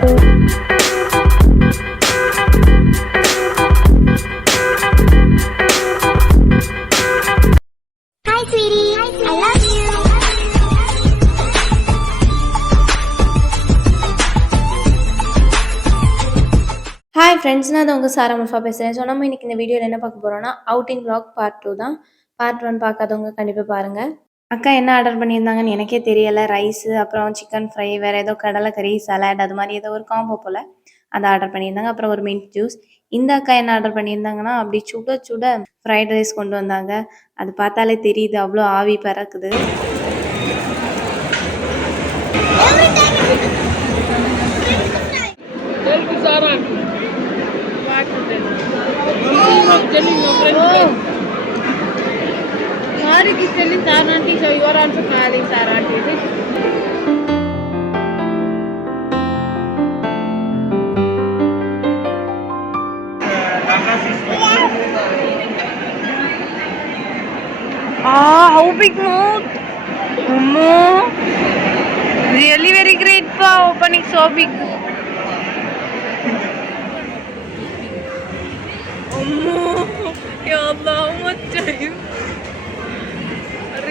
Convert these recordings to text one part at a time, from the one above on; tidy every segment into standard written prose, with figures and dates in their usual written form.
Hi friends, நான் உங்கள் சாரா முல்ஃபா பேசுகிறேன். ஸோ நம்ம இன்றைக்கி இந்த வீடியோவில் என்ன பார்க்க போகிறோன்னா அவுட்டிங் vlog பார்ட் 2 தான். பார்ட் 1 பார்க்காதவங்க கண்டிப்பாக பாருங்கள். அக்கா என்ன ஆர்டர் பண்ணியிருந்தாங்கன்னு எனக்கே தெரியலை. ரைஸு, அப்புறம் சிக்கன் ஃப்ரை, வேறு ஏதோ கடலைக்கறி, சலாட், அது மாதிரி ஏதோ ஒரு காம்போ போல் அதை ஆர்டர் பண்ணியிருந்தாங்க. அப்புறம் ஒரு மின்ட் ஜூஸ். இந்த அக்கா என்ன ஆர்டர் பண்ணியிருந்தாங்கன்னா அப்படி சுட சுட ஃப்ரைட் ரைஸ் கொண்டு வந்தாங்க. அது பார்த்தாலே தெரியுது, அவ்வளோ ஆவி பறக்குது. Sorry, keep telling Sarah auntie, so you are also calling Sarah auntie, is it? Ah, how big mouth! Really very great pa, opening so big. Ya Allah, how much time?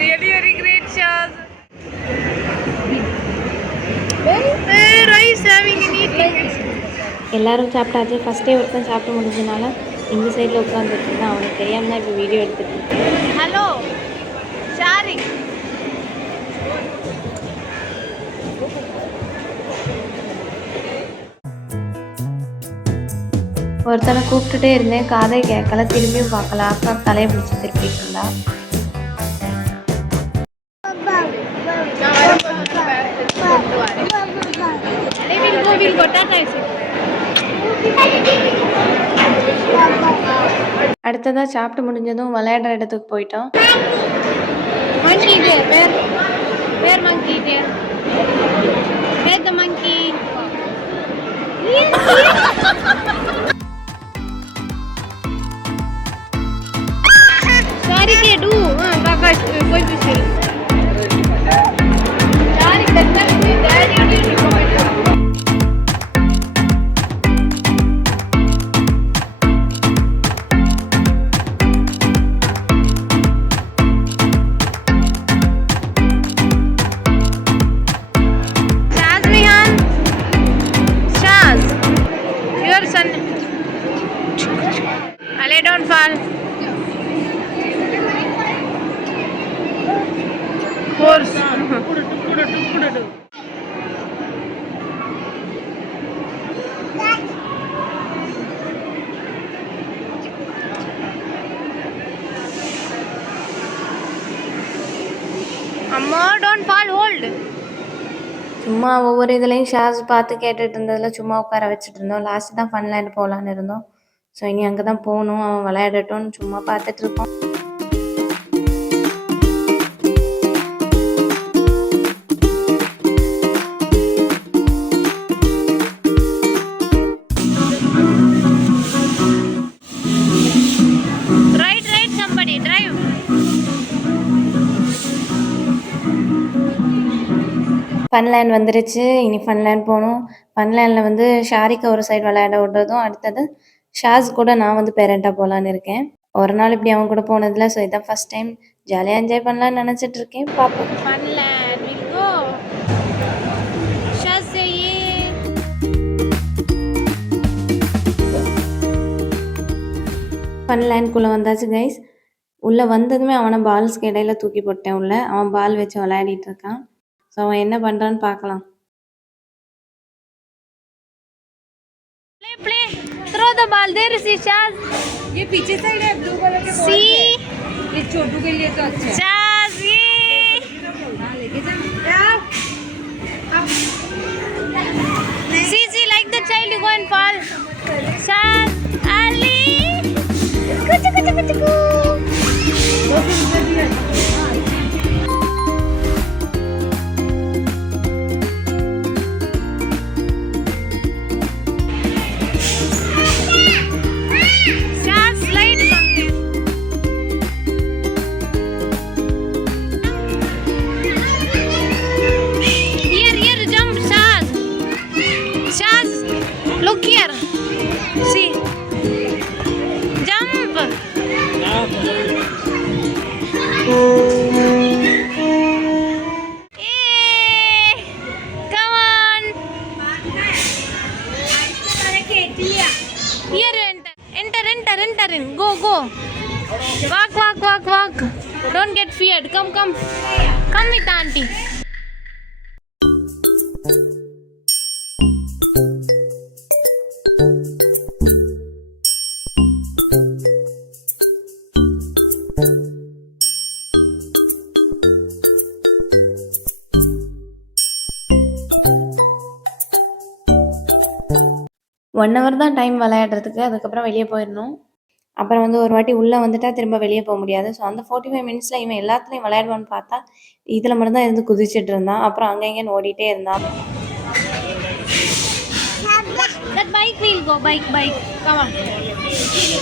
Really very great Shaz. Hey, rice having an eating. எல்லாரும் சாப்பிட்டாச்சு. ஃபஸ்ட்டே ஒருத்தன் சாப்பிட்டு முடிஞ்சதுனால இந்த சைடில் உட்காந்துட்டு தான், அவனுக்கு தெரியாமல் தான் இப்போ வீடியோ எடுத்துட்டு. Hello, Shari. ஒருத்தனை கூப்பிட்டுட்டே இருந்தேன், காதை கேட்கல, திரும்பியும் பார்க்கல. அக்கா தலையை பிடிச்சி திருப்பிட்டு இருந்தா. அடுத்ததாக சாப்பிட்டு முடிஞ்சதும் விளையாடுற இடத்துக்கு போயிட்டோம். Monkey there, where monkey there? Where the monkey? Sorry, ke do? Kaka, koi bhi chal. Sorry, katta me daddy did recommend. Don't fall. Horse. Amma, don't fall, hold. சும்மா ஒவ்வொரு இதுலையும் ஷாஸ் பார்த்து கேட்டுட்டு இருந்ததில் சும்மா உட்கார வச்சுட்டு இருந்தோம். லாஸ்ட்டு தான் ஃபன்லேண்ட் போகலான்னு இருந்தோம். ஸோ இனி அங்கே தான் போகணும், அவன் விளையாடட்டும்னு சும்மா பார்த்துட்டு இருக்கோம். ஃபன்லேண்ட் வந்துருச்சு. இனி ஃபன்லேண்ட் போகணும். ஃபன்லேண்டில் வந்து ஷாரிக்கா ஒரு சைடு விளையாட விடுறதும், அடுத்தது ஷாஸ் கூட நான் வந்து பேரண்டாக போகலான்னு இருக்கேன். ஒரு நாள் இப்படி அவன் கூட போனதில்ல. ஸோ இதான் ஃபஸ்ட் டைம். ஜாலியாக என்ஜாய் பண்ணலான்னு நினச்சிட்டு இருக்கேன். பார்ப்போம். ஃபன்லேண்ட்குள்ளே வந்தாச்சு கைஸ். உள்ளே வந்ததுமே அவனை பால்ஸ்க்கு இடையில தூக்கி போட்டேன். உள்ள அவன் பால் வச்சு விளையாடிட்டு இருக்கான். ஸோ அவன் என்ன பண்ணுறான்னு பார்க்கலாம். Play, throw the ball there, Shaz. ये पीछे साइड है, ब्लू कलर के बॉल See, ये छोटू के लिए तो अच्छा है। Shaz, हाँ, लेके जा। see, like the child, you go and fall. Shaz, Ali, kuchu kuchu kuchu kuchu. Shaz, Look here. See. Jump. Yay. Come on. Here enter. Enter in. Go. Walk. Don't get feared. Come. Come with auntie. One hour தான் டைம் விளையாடுறதுக்கு. அதுக்கப்புறம் வெளியே போயிடணும். அப்புறம் வந்து ஒரு வாட்டி உள்ளே வந்துட்டால் திரும்ப வெளியே போக முடியாது. ஸோ அந்த 45 மினிட்ஸில் இவன் எல்லாத்துலேயும் விளையாடுவான்னு பார்த்தா இதில் மட்டும்தான் இருந்து குதிச்சுட்டு இருந்தான். அப்புறம் அங்கே இங்கேன்னு ஓடிட்டே இருந்தான். That bike will go. Bike. Come on.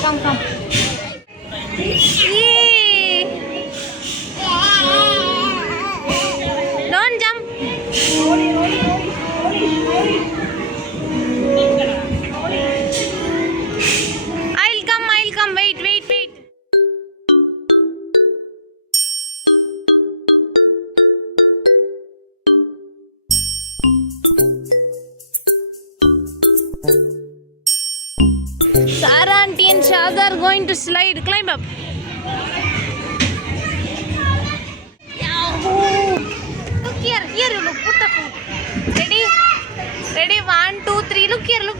Come. Yay. Don't jump. I'll come. Wait. Sarah auntie and Shaz are going to slide. Climb up. Yahoo! Look here. Look. Put the foot. Ready? 1, 2, 3. Look here. 1,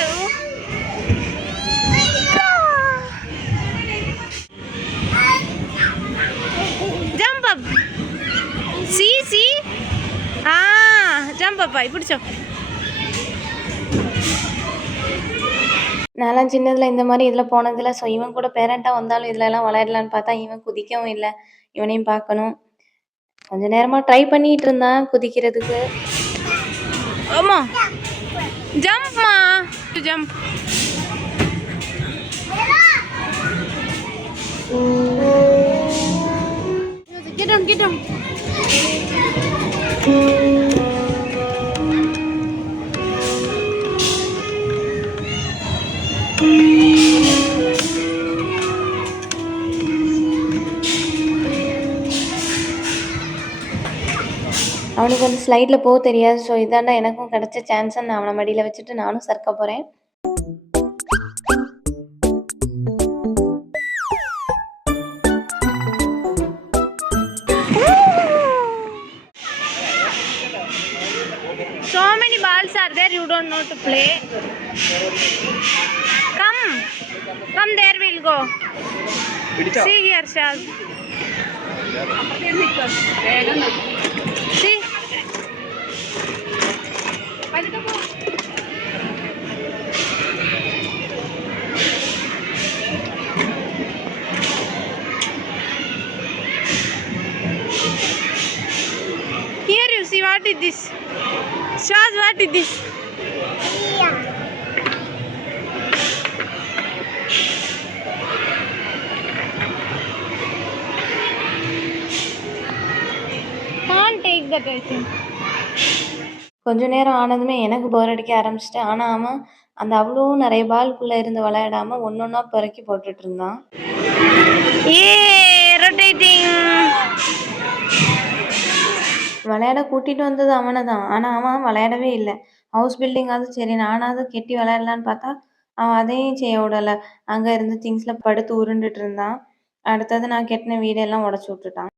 2. Jump up. See. Jump up. பிடிச்சோ. நான்லாம் சின்னதில் இந்த மாதிரி இதில் போனதில்லை. ஸோ இவன் கூட பேரண்ட்டாக வந்தாலும் இதிலலாம் விளையாடலான்னு பார்த்தா இவன் குதிக்கவும் இல்லை. இவனையும் பார்க்கணும். கொஞ்ச நேரமாக ட்ரை பண்ணிகிட்டு இருந்தான் குதிக்கிறதுக்கு. ஆமா. ஜம்ப்மா. ஜம்ப். Get down. அவனுக்கு வந்து ஸ்லைடில் போக தெரியாது. ஸோ இதாண்டா எனக்கும் கிடைச்ச சான்ஸை நான் அவனை மடியில் வச்சுட்டு நானும் சறுக்க போகிறேன். So many balls are there, you don't know to play. Come there, we'll go. See here, Shaz. See. Here you see, what is this? Shaz, what is this? Can't take that, I think. கொஞ்ச நேரம் ஆனதுமே எனக்கு போர் அடிக்க ஆரம்பிச்சிட்டு. ஆனால் அவன் அந்த அவ்வளோ நிறைய பால்குள்ளே இருந்து விளையாடாமல் ஒன்றா பிறக்கி போட்டுட்டு இருந்தான். விளையாட கூட்டிகிட்டு வந்தது அவனை தான். ஆனால் அவன் விளையாடவே இல்லை. ஹவுஸ் பில்டிங்காவது சரி நானாவது கெட்டி விளையாடலான்னு பார்த்தா அவன் அதையும் செய்ய விடலை. அங்கே இருந்து திங்ஸில் படுத்து உருண்டுட்டு இருந்தான். அடுத்தது நான் கெட்டின வீடெல்லாம் உடச்சி விட்டுட்டான்.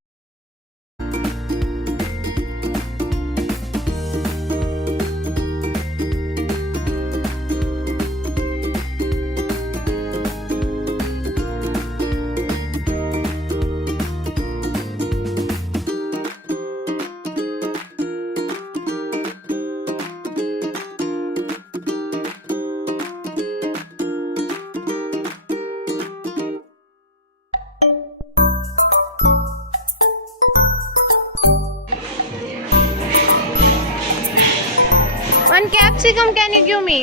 One capsicum can you give me?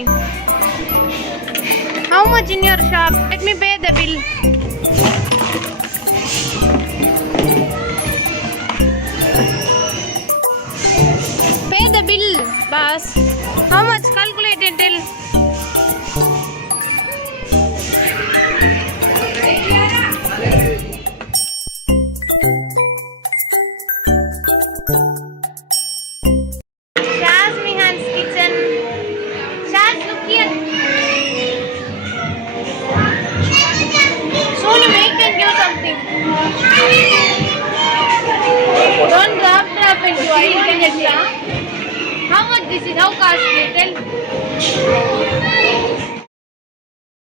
How much in your shop? Let me pay the bill. Pay the bill, boss. How much? Calculate. this is how costly. Tell.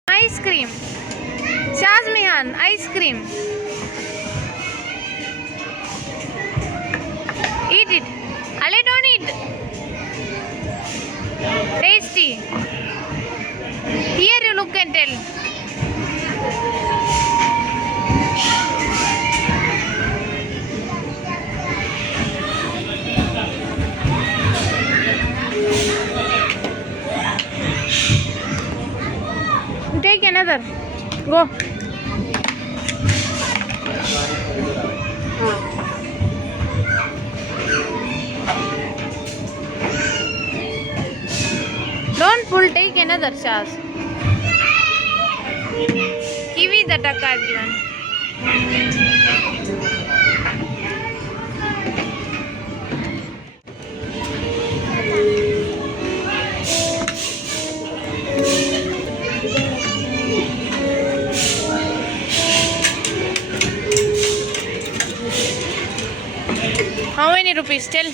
Ice cream. Shazmihan, ice cream. Eat it. Ale, don't eat. Tasty. Here you look and tell. Take another. Go. Don't pull, take another, Shaz. Kiwi that Akka has given. How many rupees? Tell.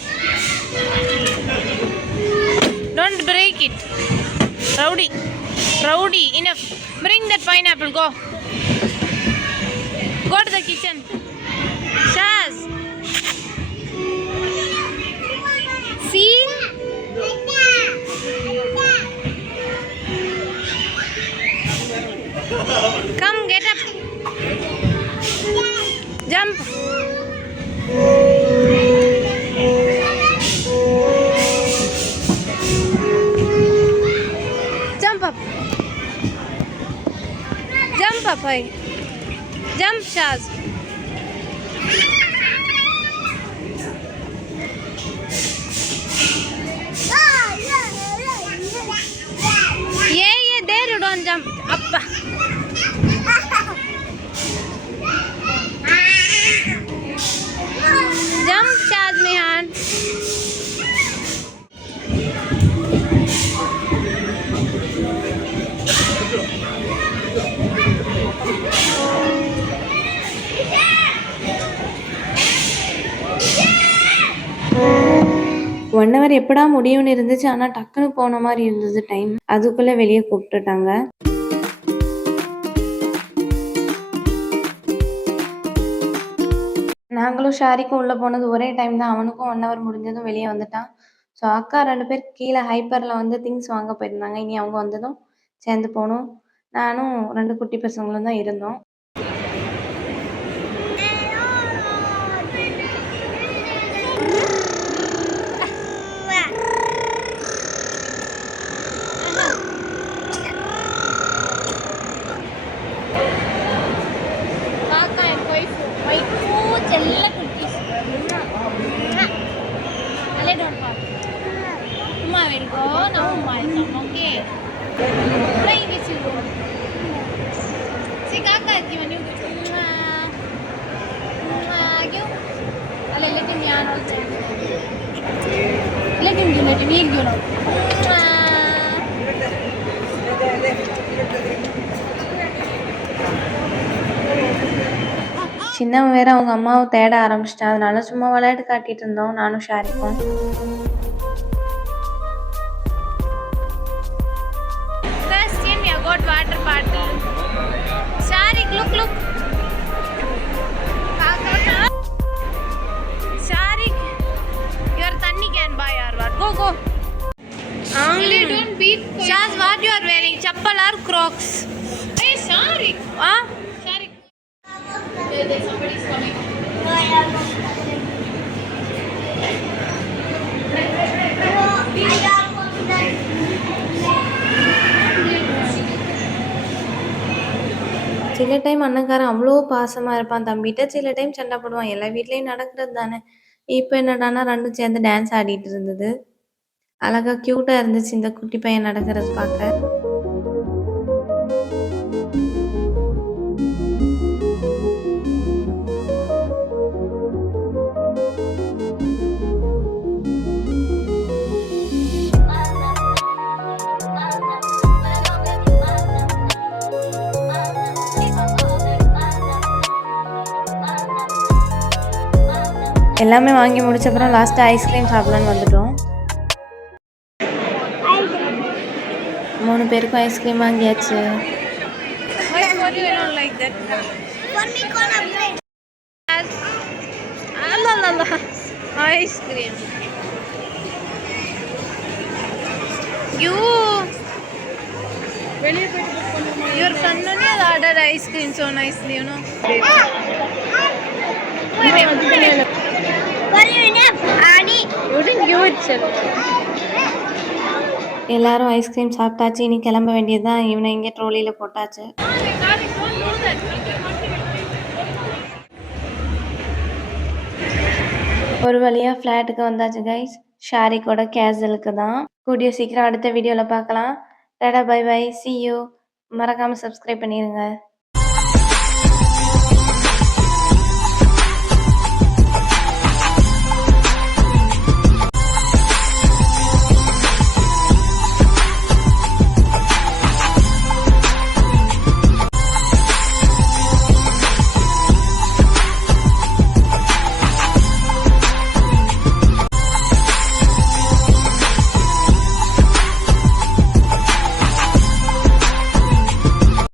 Don't break it. Rowdy. Rowdy. Enough. Bring that pineapple. Go. Go to the kitchen. Shaz. See? Come, get up. Jump. Jump up. Jump up, hey. Jump, Shaz. Yeah, there you don't jump. Up. Jump, Shazmihan. One hour எப்படா முடியும்னு இருந்துச்சு. ஆனால் டக்குன்னு போன மாதிரி இருந்தது டைம். அதுக்குள்ளே வெளியே கூப்பிட்டுட்டாங்க. நாங்களும் ஷாரிக்கும் உள்ளே போனது ஒரே டைம் தான். அவனுக்கும் 1 ஹவர் முடிஞ்சதும் வெளியே வந்துட்டான். ஸோ அக்கா 2 பேர் கீழே ஹைப்பரில் வந்து திங்ஸ் வாங்க போயிருந்தாங்க. இனி அவங்க வந்ததும் சேர்ந்து போகணும். நானும் 2 குட்டி பசங்களும் தான் இருந்தோம். சின்னவன் வேற அவங்க அம்மாவை தேட ஆரம்பிச்சிட்டான். அதனால சும்மா விளையாட்டு காட்டிட்டு இருந்தோம் நானும் ஷாரிக்கும். Water bottle. Sharik, look. Sharik, your thanni can buy or what? Go. Only don't beat. Shaz, what you are wearing? Chappal or Crocs? Hey, Sharik. Huh? Sharik. Somebody is coming. சில டைம் அண்ணன்காரன் அவ்வளோ பாசமாக இருப்பான் தம்பிகிட்ட. சில டைம் சண்டை போடுவான். எல்லா வீட்லேயும் நடக்கிறது தானே. இப்போ என்னடானா 2 சேர்ந்து டான்ஸ் ஆடிட்டு இருந்தது. அழகா க்யூட்டாக இருந்துச்சு இந்த குட்டி பையன் நடக்கிறது பார்க்க. எல்லாமே வாங்கி முடிச்ச அப்புறம் லாஸ்ட்டாக ஐஸ்கிரீம் சாப்பிடலான்னு வந்துட்டோம். 3 பேருக்கும் ஐஸ்கிரீம் வாங்கியாச்சு. Why for you I don't like that. Allah. Ice cream. You. Your son only has ordered ice cream so nicely, you know. You didn't give it, sir. எல்லாரும் ஐஸ்கிரீம் சாப்பிட்டாச்சு. இனி கிளம்ப வேண்டியது தான். இவனை இங்கே ட்ரோலியில் போட்டாச்சு. Don't do that. ஒரு வழியாக ஃப்ளாட்டுக்கு வந்தாச்சு கைஸ். ஷாரிக்கோட கேசலுக்கு தான். கூடிய சீக்கிரம் அடுத்த வீடியோவில் பார்க்கலாம். Tata bye bye, see you. மறக்காமல் சப்ஸ்கிரைப் பண்ணிடுங்க.